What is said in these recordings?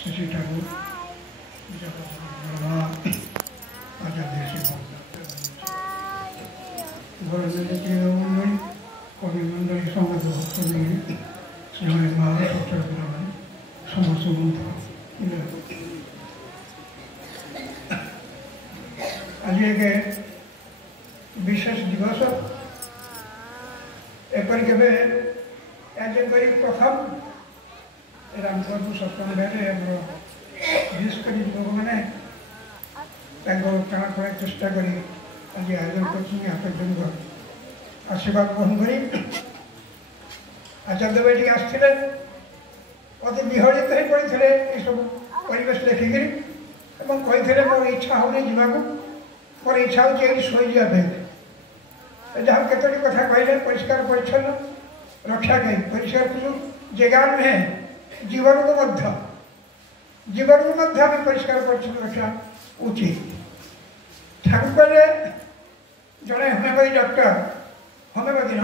शशि ठाकुर आचार्य मंडली कवि मंडली संगत भक्तमंडली श्रीमती महाराष्ट्र समस्त आज एक विशेष दिवस एपरी के प्रथम रामचंद्र सप्तम विशेष कर युवक मैंने प्राण खड़ा चेष्टा कर आज आयोजन कर आशीर्वाद ग्रहण कर आचार्य देव ये आसते अति विहलित हो पड़ते सब परिवेश देखिक कहते मोर इच्छा होनी जावाक मोर इच्छा हो शोई जाए जहाँ केतोटी कथा कहले परिष्कार परिच्छन्न रक्षा कहीं परिष्कार जगह नुहे जीवन को परिष्कार परिच्छन्न रखा उचित ठाकुर कहले जड़े होमियोपैथी डॉक्टर होमियोपैथी न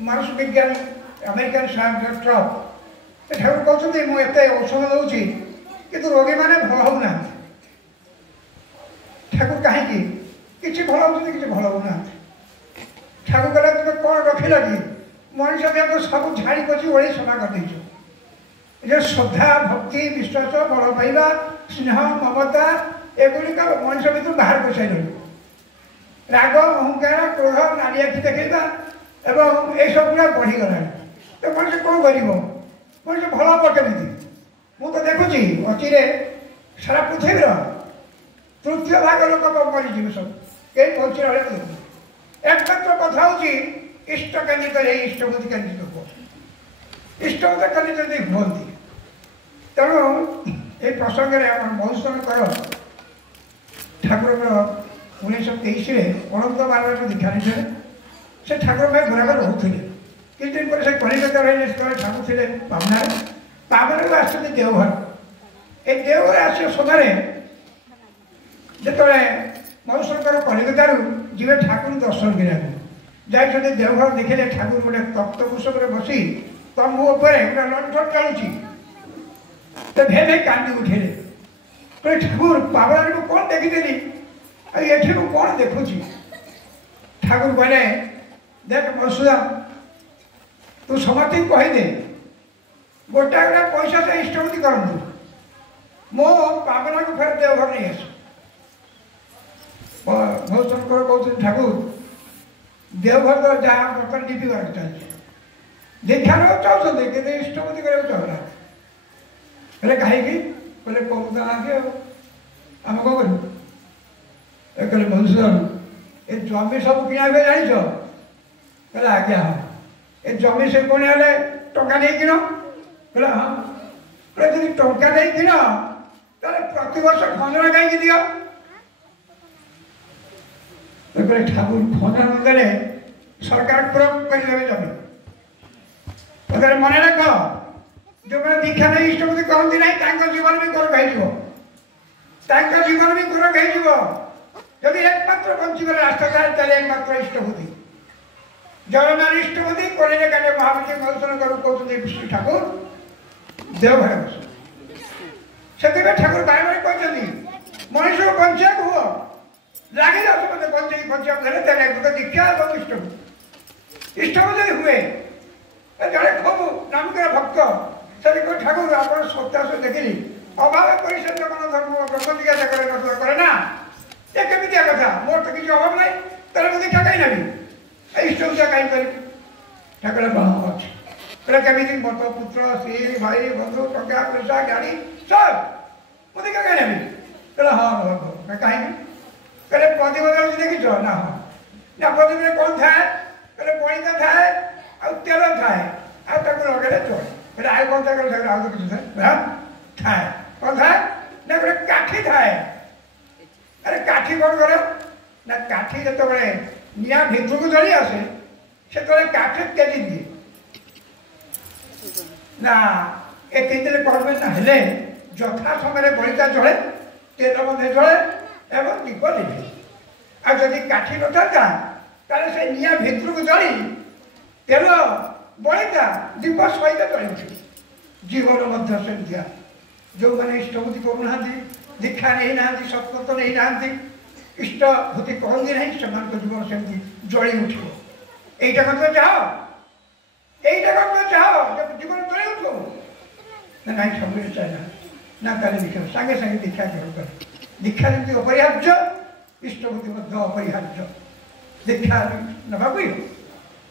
मानस विज्ञान अमेरिकन डॉक्टर ठाकुर कहते मुझे औषध दूसरी किंतु रोगी मैंने भल होना ठाकुर कहीं किसी भल होती किसी भल होना ठाकुर कहला तुम्हें कौन रखिल कि मनीष देह सब झाड़ी पची ओढ़ी सफा कर श्रद्धा भक्ति विश्वास बड़ पाइबा स्नेह ममता एगुड़िक मनीष भर बाहर कर सारे राग अहंकार क्रोध नारी आखि देखा एवं ये सब गुड़ा बढ़ीगला तो मनीष कौन कर मनीष भल हम केमी मुझे देखुची अचिरे सारा पृथ्वीर तृतीय भाग लोक मरीजी सब कहीं पहुँचे रहा एकमात्र कथा हूँ इष्ट केन्द्रित इष्टभूति केन्द्रित हुआ इष्टभूत केन्द्रित हमें तेणु ये प्रसंग में मधुसूदन ठाकुर 1923 अनंत बार दीक्षा नहीं से ठाकुर भाई गुराक रोते किस दिन पर कलिकता रही ठाकुर थे पावना पावना को आस देवघर ये देवघर आस समय जो मधुसूदन कलिकतार जीवे ठाकुर दर्शन करा जाते देवघर देखिले ठाकुर गोटे तप्त कुशक बसी तंबू गोटे लंठन चलुची तो भे भे कांदी उठेले कहे ठाकुर पावना को कौन देखीदेली ये कौन देखुची ठाकुर कहले देख मधुसूदन तू समस्ती कहीदे गोटा गोटा पैसा से इष्टभूति करतु मो पावना को फेर देवघर नहीं आस मधुसूदन कहते ठाकुर देवघर तो जहाँ बर्तन डीपी बार चाहिए दीक्षा ना चाहते कि इष्टभूति करा चाहला कहले कहीं कहले कौन आगे आम कौन करूँ कहले मधुसूदन ये जमी सब किना हुए जान कहले आज्ञा हाँ ये जमी से कौन है टंका नहीं किन कहले हाँ कहले जी टंका नहीं किन ताले प्रति वर्ष खंडन कहीं दियो तो कहले ठाकुर खंडन देले सरकार प्रयोग कर जमी कहले मन रख जो मैंने दीक्षा नहीं इष्टभूति कहती ना जीवन भी गोरख हो जीवन भी गोरख हो जदि एकमात्र बंचीबार रास्ता थाहे एकमात्र इष्टभूति जगन्नाथ इष्टभूति कले काले महावीर मधुसूदन कहते विष्णु ठाकुर देवघर बस से ठाकुर बारे बारे कहते मनुष्य को बंचा हुआ लगे मत बंचा गोटे दीक्षा और इष्टभूति हुए जड़े खूब नामकर भक्त से ठाकुर आप सत्याश देखिली अभाव परिषद जगन्नाथ धर्म ब्रत जिज्ञासा करे ना ये केमिया कथा मोर तो किसी अभाव नहीं तेरे मुझे दीक्षा कहीं नहीं इष्टभूति कहीं कर ठाकुर अच्छे केमी मत पुत्र स्त्री भाई बंधु टंका पैसा गाड़ी सब मुझे क्या कहीं नहीं कहले हाँ कहीं कहले प्रतिबद्ध देखी ना हाँ ना प्रतिबद्ध कौन थाए कहले पणिता थाए आ तेल थाए लगे चले कहले आए कौन था कहले आउ तो किसी थाए कौन थाए ना गोटे काठी थाए अरे काठी कौन कर ना काठी जो निआ भितर को जली आसे से काठी तेजी दिए ना ये तीन दिन कहबे ना हेले यथा समय बलिता जड़े तेल मध्य जड़े एवं दीप लिभे आदि काठी न था से निआ भितर को जली तेल बलिता दीप सहित जली जीवन मध्य सेमिया जो मैंने इष्टभूति करूना दीक्षा नहीं ना सत्पथ नहीं ना इष्टभूति कहती ना से जीवन सेमती जली उठ यहीटा करते चाह यहीटा करते चाह जीवन जली उठो ना ना सब चाहे ना ताले दीक्षा सागे सागे दीक्षा ग्रहण कर दीक्षा जमी अपरिहार्य इष्टभूति अपरिहार्य दीक्षा नवा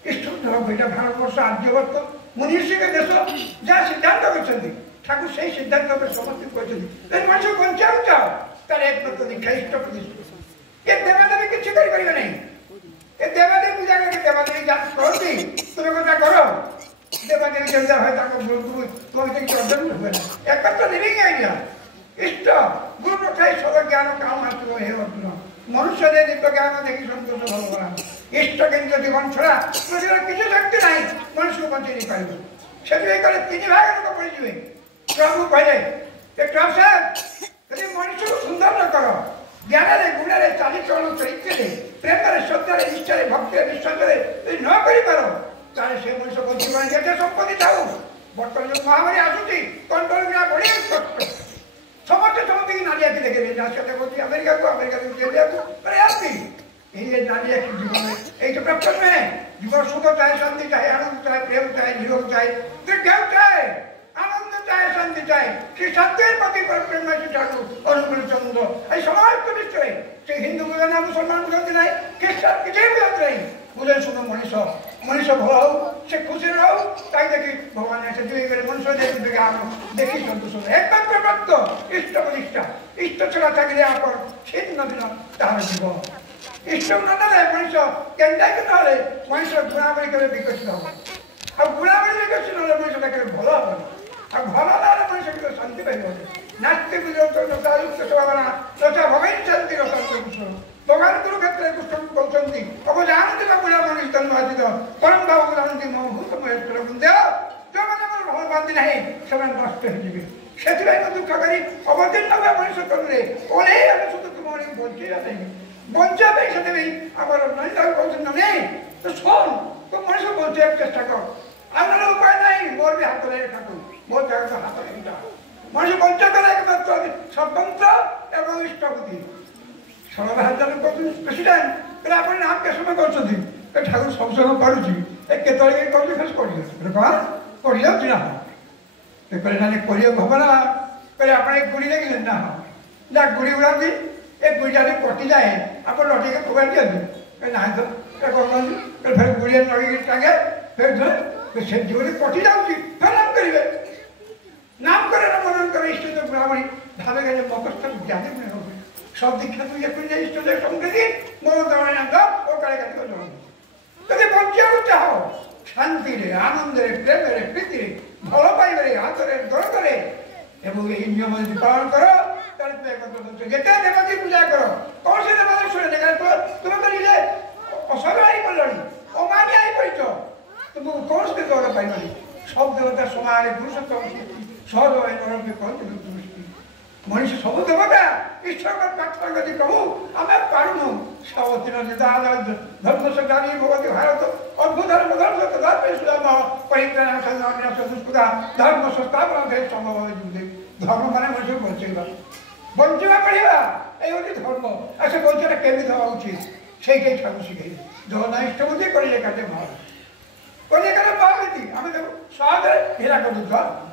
इष्टभूति नवा यहाँ भारतवर्ष आर्यवर्त मुनिषी के देश जहाँ सिद्धांत कहते ठाकुर से सिद्धांत समस्त कहते मनुष्य बचा चाह तार एकमात्र दीक्षा इष्टभूति ये देवादेवी किसी नहीं ये देवादेवी पूजा करके देवादेवी कहती तुम्हें कथा करो देवादेवी जब तुम्हें किसी अर्जन हुए ना एकत्र लिविंग आइडिया इष्ट गुरु प्रथा सब ज्ञान काम आसो हे अर्जुन मनुष्य ने दिव्य ज्ञान देखी संतोष भगवान इष्ट केन्द्र जीवन छड़ा पृथ्वी किसी शक्ति ना मनुष्य को बचे नहीं पाए से तीन भाग लोग पड़े प्रभु कहले यदि मनुष्य को सुंदर न कर ज्ञान गुण चालीचरण चरित्र प्रेम श्रद्धा निष्ठा भक्ति विश्वास न कर से मनुष्य बची पाए संपत्ति थाऊ बर्तमान जो महामारी आसूसी कंट्रोल बिना बढ़िया कष्ट समस्त समस्त की नारी आखि देखे राष्ट्र देखो अमेरिका को ऑस्ट्रेलिया को आती ये नारी आखि जीवन में यही तो प्रश्न है जीवन सुख चाहे शांति चाहे आनंद चाहे प्रेम चाहे निरोग चाहे दीर्घ चाहे आनंद चाहे शांति चाहे श्री सत्य पति पर प्रेम ठाकुर अनुकूल चंद्र ये समाज निश्चय से हिंदू बुझे मुसलमान बुझे ना ख्रीस्टान किसी बुझे नहीं बुझे सुनो मनीष मनीष भल हो से खुशी रहो ताकि देखी भगवान ऐसे मनुष्य देखी संतोष एकमात्र भक्त इष्ट प्रतिष्ठा इष्ट छड़ा थकले आप छिन्न दिन तार जीव इष्ट ना मनुष्य केन्टा ना मनुष्य गुणावली के विकसित हम आ गुणावली विकसित होने मनुष्य के भल हम आ भल ना मनुष्य के शांति पाइब नास्ति रचा भगवान शांति रसा भगवान कुरुक्षेत्र कृष्ण कहते अब जानते बुढ़ा मनुष्य तन्वादित परम भाव जानती महूत महेश्वर बृंद जो मैंने भल पाती ना से नष्ट हो दुख करी अवतीर्ण हुआ मनुष्य करुले ओले आम शुद्ध तुम बचाइवा बचाई से आम नैता कहते नहीं तो शुण तो मनुष्य बचाई चेष्टा कर आम उपाय ना मोर भी हाथ लगे ठाकुर मोर जगह हाथ लगे मनुष्य बचा कर एकमात्र स्वतंत्र एवं इष्टभूति प्रेसिडेंट आप नाम के समय कर ठाकुर सब समय करुच्ची केतवे कौन फेस कौन पढ़ी जाऊँ ना कहले ना करिए हम ना कहले आप गुड़ी देखिए ना ना गुड़ी उड़ाती एक गुड़ी जब कटि जाए आप लटके फोगाड़ दिखाते ना तो कौन फिर गुड़िया लगे टांगे फिर से जीवन कटि जाऊँगी फिर नाम करेंगे नाम करे ना मनन करे इष्ट तो ब्राह्मणी भावे गए मकस्थ ज्ञानी में हो सब दीक्षा तू ये कुछ इष्ट देव संगति मोर दवाना का ओ काले का तो कदे बंचिया चाहो शांति रे आनंद रे प्रेम रे प्रीति रे भल पाइबे रे हाथ रे दर करे एवं ये नियम यदि पालन करो तार पे एकत्र जेते देवती पूजा करो कौन से देवता सुने देखा तो तुम करिले असगाई पड़लनी अमानी आई पड़ितो तुम कौन से देवता पाइबे सब देवता समान पुरुषोत्तम सहज है परम के कहते मनुष्य सब देवता ईश्वर गति प्रभु आम पारूनु सवतीन धर्म सदानी भगवती भारत अद्भुत धर्म धर्म परित्राण संस्कृता धर्म संस्थापन संभव धर्म मान मनुष्य बचेगा बंचा पड़ा ये धर्म आ से बंचा केमी हवा उचित से ठाकुर शिखे जगन्नाथ इष्टभूति करें कहते महाराज करें महानीति आम देखो सहज हेरा कर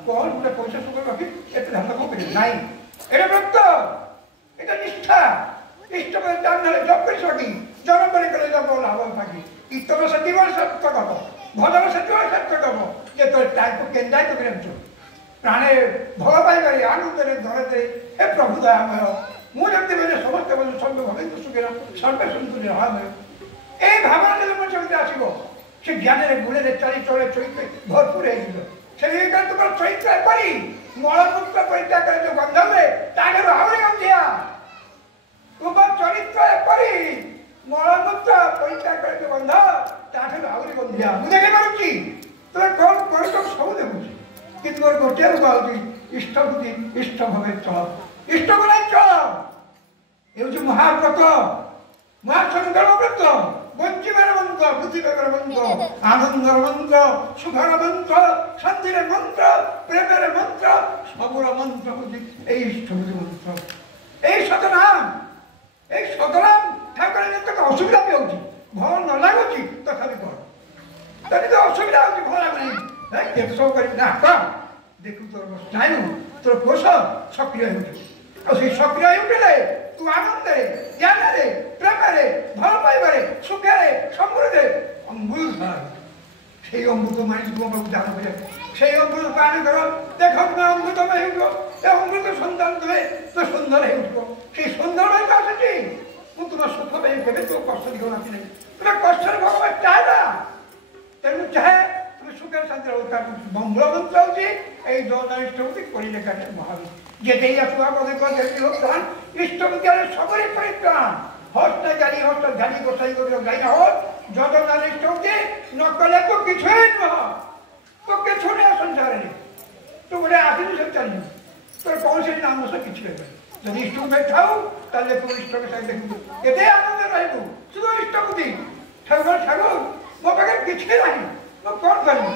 कौन गोटे पैसा सुख रखी एत धर्म कौन करें ना এটা ব্রত এটা নিষ্ঠা ইষ্টপদে দান ধরে জপ করে সকি জপ করে করে জপ লাভ থাকি ইষ্টপদ সত্যিবার সত্য কব ভজন সত্যিবার সত্য কব যে তোর টাইপ কেন্দ্রাই তো করেছ প্রাণে ভল পাইবারি আনন্দরে ধরে হে প্রভু দয়াময় ମୁଁ ଯେମିତି ବୋଲେ ସମସ୍ତେ ବୋଲେ ସର୍ବ ଭବେନ୍ତୁ ସୁଖୀର ସର୍ବେ ସନ୍ତୁ ନିରାମୟ এই ଭାବନା ଯଦି ମଣିଷ ଭିତରେ ଆସିବ ସେ ଜ୍ଞାନରେ ଗୁଣରେ ଚାରିଚଳରେ ଚରିତ୍ରରେ ଭରପୁର ହେଇଯିବ ସେଇ ତୁମର ଚରିତ୍ର କରି मलमूत्र परित्याग करे जो गंधम रे तागर आवरे गंधिया तुम चरित्र परी मलमूत्र परित्याग करे जो गंध तागर आवरे गंधिया मुझे के मारुची तुम कौन कोई तो सब देखुची कि तुम गोटे बाउची इष्टभूति इष्ट भवे चल इष्ट को नहीं चल ये जो महाव्रत महासंकल्प व्रत বঞ্চিবার মন্ত্র, পৃথিবীর মন্ত্র, আনন্দের মন্ত্র, সুখের মন্ত্র, শান্তির মন্ত্র, প্রেমের মন্ত্র, সবর মন্ত্র হচ্ছে এই ইষ্টপতি মন্ত্র। এই শতনাম, এই শতনাম ঠাকুরের তোকে অসুবিধা পেয়েছি, ଭଲ ନ ଲାଗୁଛି ତଥାପି କର। ତତେ ତ ଅସୁବିଧା ହେଉଛି, ଭଲ ଲାଗୁନି, ସବୁ କରିବି ନା କର। ଦେଖୁ ତୋର ସ୍ନାୟୁ, ତୋର କୋଷ ସକ୍ରିୟ ହେଉଛି। ଆଉ ସେଇ ସକ୍ରିୟ ହେଉଥିଲେ ତୁ ଆନନ୍ଦରେ, ଜ୍ଞାନରେ, ପ୍ରେମରେ, ଭଲ ପାଇବାରେ, ସୁଖରେ, ସମୃଦ୍ଧିରେ ଅମୃତ ଧରା। সেই অমৃত মানি তোমাকে দান করে, সেই অমৃত পান কর। দেখো তোমার অমৃতময় হেউঠ, এই অমৃত সন্তান তুমি তো সুন্দর হেউঠ। সেই সুন্দর হয়ে আসুଛି ମୁଁ ତୁମ ସୁଖ ପାଇଁ କେବେ ତୋ କଷ୍ଟ ଦିଗ ମାପି ନାହିଁ। ତୁମେ କଷ୍ଟରେ ଭଗବାନ ଚାହେଁ ନା, ତେଣୁ ଚାହେଁ তুমি সুখের শান্তি তার মঙ্গল মন্ত্র হচ্ছে এই দৌড়া ইষ্টপতি করি লেখাটা মহাবীর যেতেই আসুয়া পদে পদে প্রাণ ইষ্টপতি আর সকলের পরিত্রাণ। হস্ত জানি হস্ত ধ্যানি গোসাই করি গাই না হোক যত নাম ইষ্টপতি নকলে তো কিছুই নহ, তো কিছু নেই সংসারে নেই। তো বলে আসিনি সংসার নেই, তোর কৌশল নাম সব কিছু নেই। যদি ইষ্টপতি থাও তাহলে তুমি ইষ্টকে সাথে দেখব, এতে আনন্দ রহব। শুধু ইষ্টপতি ঠাকুর ঠাকুর ମୋ ପାଖରେ କିଛି ନାହିଁ, ମୁଁ କ'ଣ କରିବି?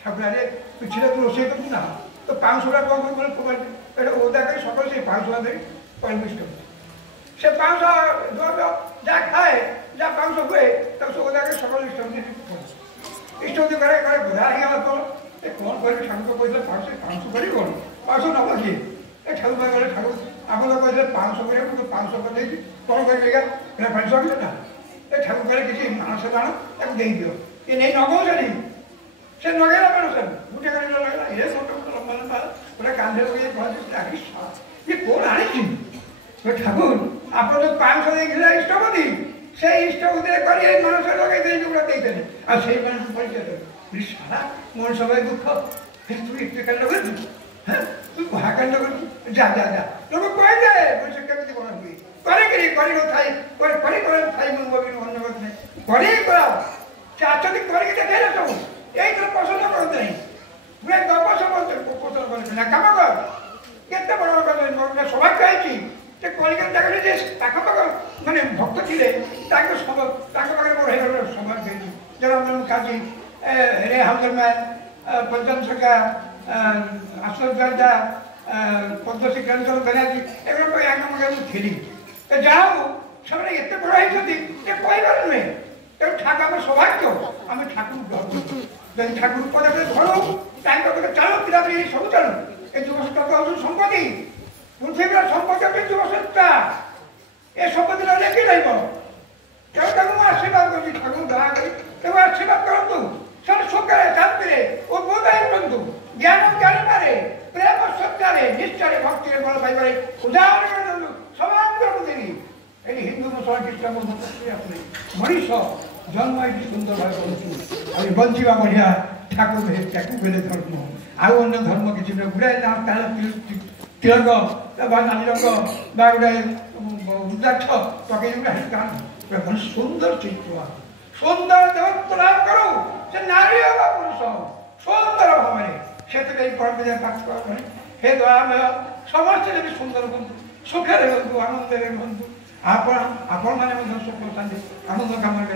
ଠାକୁର ଆରେ ପିଛିରେ ତୁ ରୋଷେଇ କରିବୁ ନା, ତ 500 ଟଙ୍କା କ'ଣ କରିବୁ ଫୋପାଡ଼ି ଏଇଟା ଓଦା କରି ସକାଳୁ ସେଇ 500 ଟଙ୍କା ଦେଇ କହିବୁ ଇଷ୍ଟପତି। ସେ 500 ଯାହା ଖାଏ, ଯାହା 500 ହୁଏ ତାକୁ ସେ ଓଦା କରି ସକାଳୁ ଇଷ୍ଟପତି ଇଷ୍ଟପତି କରେ କରେ ବୁଢ଼ା ହେଇଗଲା କ'ଣ ଏ କ'ଣ କରିବି? ଠାକୁର କହିଥିଲେ 500 କରିବି କ'ଣ? 500 ନେବ କିଏ? ଏ ଠାକୁର ଗଲେ ଠାକୁର ଆପଣ ତ କହିଥିଲେ 500 କରିବାକୁ, ମୁଁ 500 କରିଦେଇଛି, କ'ଣ କରିବି ଆଜ୍ଞା? ଏଇଟା 500 ଆଣିଲେ ନା ଏ ଠାକୁର କହିଲେ କିଛି ମାଂସ ଦାଣ ତାକୁ ଦେଇଦିଅ। ଏ ନେଇ ନଗଉଛନ୍ତି, ସେ ନଗେଇଲା ମାଂସ ଗୋଟେ ଗାଡ଼ି ଲଗେଇଲା, ଏ ଗୋଟେ ଲମ୍ବା ଲମ୍ବା ପୁରା କାନ୍ଧରେ ଲଗେଇ ପହଞ୍ଚି ଇଏ କ'ଣ ଆଣିଛି? ଠାକୁର ଆପଣ ଯୋଉ 500 ଦେଇଥିଲେ ଇଷ୍ଟପତି, সেই ইষ্টপতিরে করে এই মাংস লগাই দিয়ে ওরা ଦେଇଥିଲେ, ଆଉ ସେଇ ମାଂସ ପରିଚୟ ଦେବେ। ସାରା ମଣିଷ ଭାଇ ଦୁଃଖ, ତୁ ଏତେ କାଣ୍ଡ କରିଛୁ, হ্যাঁ তুই ভাগান্ড করছি, যা যা যা লোক কয়ে যায় মଣିଷ କେମିତି କ'ଣ ହୁଏ? କରିକିରି କରି ନଥାଇ କରି କରି ଥାଇ ମୁଁ ଭାବିନି ଅନ୍ୟ କଥା ନାହିଁ, କରି କର ଚାଚନ୍ତି କରିକି ଦେଖେଇଲେ ସବୁ ଏଇଥିରେ ପସନ୍ଦ କରନ୍ତି ନାହିଁ। ପୁରା ଦବସ ପସନ୍ଦ କରନ୍ତି ନା, କାମ କର କେତେ ବଡ଼ ବଡ଼ ସୌଭାଗ୍ୟ ହେଇଛି যে কলিকাতা জায়গাটা যে পাখাপাখ মানে ভক্ত ছিলে তাকে তাকে পাখে বড় হয়ে গেল সৌভাগ্য হয়েছে। যেমন যেমন কাজী রে হামদরম্যান, পঞ্চম সরকার, আশরফ গার্জা, পদ্মশ্রী কাঞ্চন ব্যানার্জি এগুলো এক নম্বরে আমি খেলি। যাও সবাই এত বড় হয়েছেন যে কইবার নয়, তেমন ঠাকুর আমার সৌভাগ্য, আমি ঠাকুর গর্ব যদি ঠাকুর পদে ধরো তাই চালো পিলাপি সবু চালো। এই যুবসত্তা তো হচ্ছে সম্পত্তি, পৃথিবীর সম্পত্তি হচ্ছে যুবসত্তা। এ সম্পত্তি না লেখি যাইব। কেউ কেউ আশীর্বাদ করছি ঠাকুর দয়া করি, কেউ আশীর্বাদ করতু সেটা সুখে শান্তিরে ও বোধায় বন্ধু জ্ঞান জ্ঞানে পারে প্রেম সত্যারে নিষ্ঠারে ভক্তিরে বল পাইপারে উদাহরণ সমান্তর দেবী। এটি হিন্দু মুসলমান খ্রিস্টান মনীষ জন্ম এটি সুন্দর ভাবে বলছু। আমি বঞ্চিবা বঢ়িয়া ঠাকুর তাকে বেলে ধর্ম ଆଉ ଅନ୍ୟ ଧର୍ମ କିଛି ନୁହେଁ। ଗୁଡ଼ାଏ ତାର ତିଳକ ବା ନାଲି ରଙ୍ଗ ବା ଗୁଡ଼ାଏ ରୁଦ୍ରାକ୍ଷ ପକେଇ ଗୁଡ଼ା ସୁନ୍ଦର ଚିତ୍ର ସୁନ୍ଦର ଦେବତ୍ୱ ଲାଭ କରୁ ସେ ନାରୀ ବା ପୁରୁଷ ସୁନ୍ଦର ଭାବରେ ସେଥିପାଇଁ ପରମ୍ପରା ପାଠ ହେ ଦୟାମୟ ସମସ୍ତେ ଯଦି ସୁନ୍ଦର ହୁଅନ୍ତୁ, ସୁଖରେ ହୁଅନ୍ତୁ, ଆନନ୍ଦରେ ହୁଅନ୍ତୁ। ଆପଣମାନେ ମଧ୍ୟ ସୁଖ ଥାନ୍ତି, ଆନନ୍ଦ କାମରେ